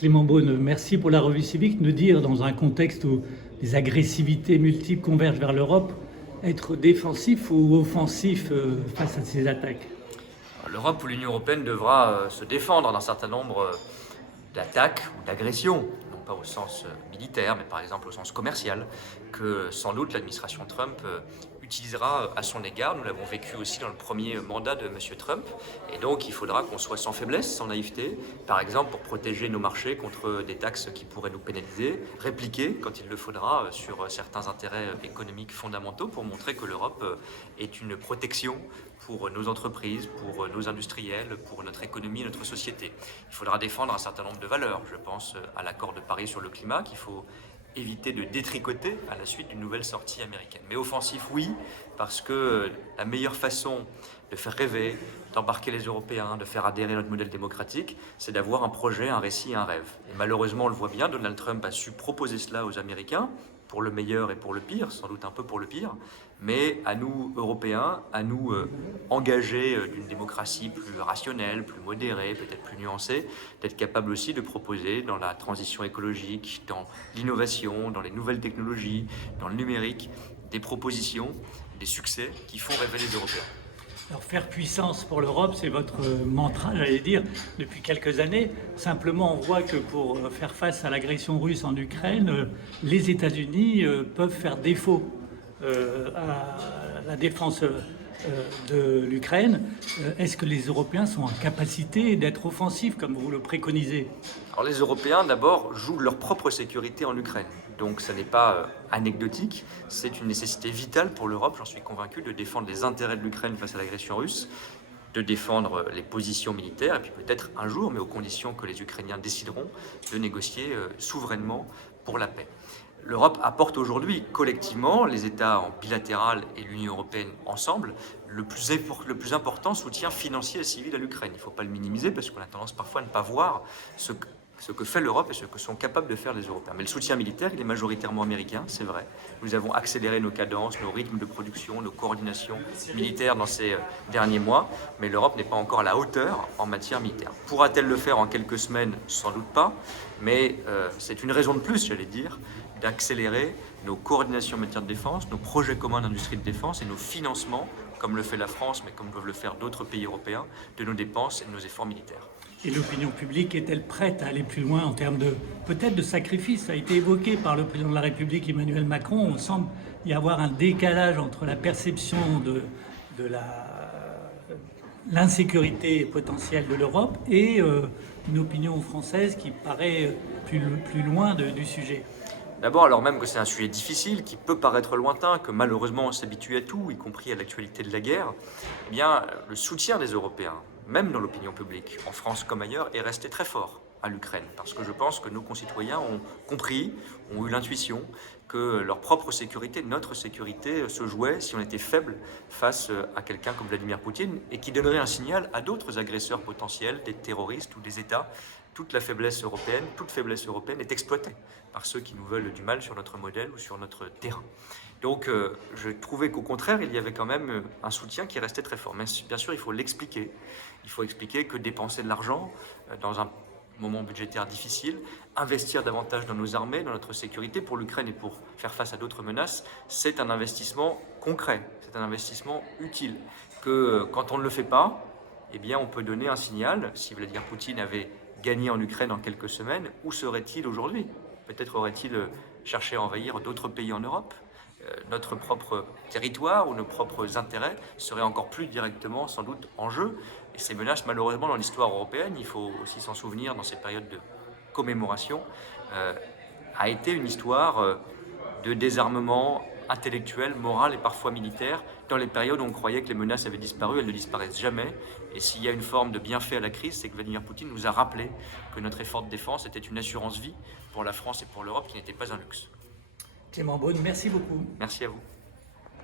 Clément Beaune, merci pour la revue civique. Nous dire, dans un contexte où les agressivités multiples convergent vers l'Europe, être défensif ou offensif face à ces attaques? L'Europe ou l'Union européenne devra se défendre d'un certain nombre d'attaques ou d'agressions, non pas au sens militaire, mais par exemple au sens commercial, que sans doute l'administration Trump utilisera à son égard. Nous l'avons vécu aussi dans le premier mandat de M. Trump. Et donc il faudra qu'on soit sans faiblesse, sans naïveté, par exemple pour protéger nos marchés contre des taxes qui pourraient nous pénaliser, répliquer quand il le faudra sur certains intérêts économiques fondamentaux pour montrer que l'Europe est une protection pour nos entreprises, pour nos industriels, pour notre économie et notre société. Il faudra défendre un certain nombre de valeurs. Je pense à l'accord de Paris sur le climat qu'il faut éviter de détricoter à la suite d'une nouvelle sortie américaine. Mais offensif, oui, parce que la meilleure façon de faire rêver, d'embarquer les Européens, de faire adhérer notre modèle démocratique, c'est d'avoir un projet, un récit, un rêve. Et malheureusement, on le voit bien, Donald Trump a su proposer cela aux Américains, pour le meilleur et pour le pire, sans doute un peu pour le pire, mais à nous, Européens, à nous engagés d'une démocratie plus rationnelle, plus modérée, peut-être plus nuancée, d'être capables aussi de proposer dans la transition écologique, dans l'innovation, dans les nouvelles technologies, dans le numérique, des propositions, des succès qui font rêver les Européens. Alors, faire puissance pour l'Europe, c'est votre mantra, j'allais dire, depuis quelques années. Simplement, on voit que pour faire face à l'agression russe en Ukraine, les États-Unis peuvent faire défaut à la défense de l'Ukraine. Est-ce que les Européens sont en capacité d'être offensifs, comme vous le préconisez? Alors les Européens, d'abord, jouent leur propre sécurité en Ukraine. Donc ça n'est pas anecdotique, c'est une nécessité vitale pour l'Europe, j'en suis convaincu, de défendre les intérêts de l'Ukraine face à l'agression russe, de défendre les positions militaires, et puis peut-être un jour, mais aux conditions que les Ukrainiens décideront, de négocier souverainement pour la paix. L'Europe apporte aujourd'hui collectivement, les États en bilatéral et l'Union européenne ensemble, le plus important soutien financier et civil à l'Ukraine. Il ne faut pas le minimiser parce qu'on a tendance parfois à ne pas voir ce que fait l'Europe et ce que sont capables de faire les Européens. Mais le soutien militaire, il est majoritairement américain, c'est vrai. Nous avons accéléré nos cadences, nos rythmes de production, nos coordinations militaires dans ces derniers mois, mais l'Europe n'est pas encore à la hauteur en matière militaire. Pourra-t-elle le faire en quelques semaines? Sans doute pas, mais c'est une raison de plus, j'allais dire, d'accélérer nos coordinations en matière de défense, nos projets communs d'industrie de défense et nos financements, comme le fait la France, mais comme doivent le faire d'autres pays européens, de nos dépenses et de nos efforts militaires. Et l'opinion publique est-elle prête à aller plus loin en termes de, peut-être de sacrifice? Ça a été évoqué par le président de la République, Emmanuel Macron. On semble y avoir un décalage entre la perception de l'insécurité potentielle de l'Europe et une opinion française qui paraît plus loin du sujet. D'abord, alors même que c'est un sujet difficile, qui peut paraître lointain, que malheureusement on s'habitue à tout, y compris à l'actualité de la guerre, eh bien, le soutien des Européens, même dans l'opinion publique, en France comme ailleurs, est resté très fort à l'Ukraine. Parce que je pense que nos concitoyens ont compris, ont eu l'intuition que leur propre sécurité, notre sécurité, se jouait si on était faible face à quelqu'un comme Vladimir Poutine et qui donnerait un signal à d'autres agresseurs potentiels, des terroristes ou des États. Toute faiblesse européenne est exploitée par ceux qui nous veulent du mal sur notre modèle ou sur notre terrain. Donc je trouvais qu'au contraire, il y avait quand même un soutien qui restait très fort. Mais bien sûr, il faut l'expliquer. Il faut expliquer que dépenser de l'argent dans un moment budgétaire difficile, investir davantage dans nos armées, dans notre sécurité pour l'Ukraine et pour faire face à d'autres menaces, c'est un investissement concret, c'est un investissement utile. Que quand on ne le fait pas, eh bien on peut donner un signal. Si Vladimir Poutine avait gagné en Ukraine en quelques semaines, où serait-il aujourd'hui? Peut-être aurait-il cherché à envahir d'autres pays en Europe. Notre propre territoire ou nos propres intérêts seraient encore plus directement sans doute en jeu. Et ces menaces, malheureusement, dans l'histoire européenne, il faut aussi s'en souvenir dans ces périodes de commémoration, a été une histoire de désarmement intellectuel, moral et parfois militaire. Dans les périodes où on croyait que les menaces avaient disparu, elles ne disparaissent jamais. Et s'il y a une forme de bienfait à la crise, c'est que Vladimir Poutine nous a rappelé que notre effort de défense était une assurance vie pour la France et pour l'Europe qui n'était pas un luxe. Clément Beaune, merci beaucoup. Merci à vous.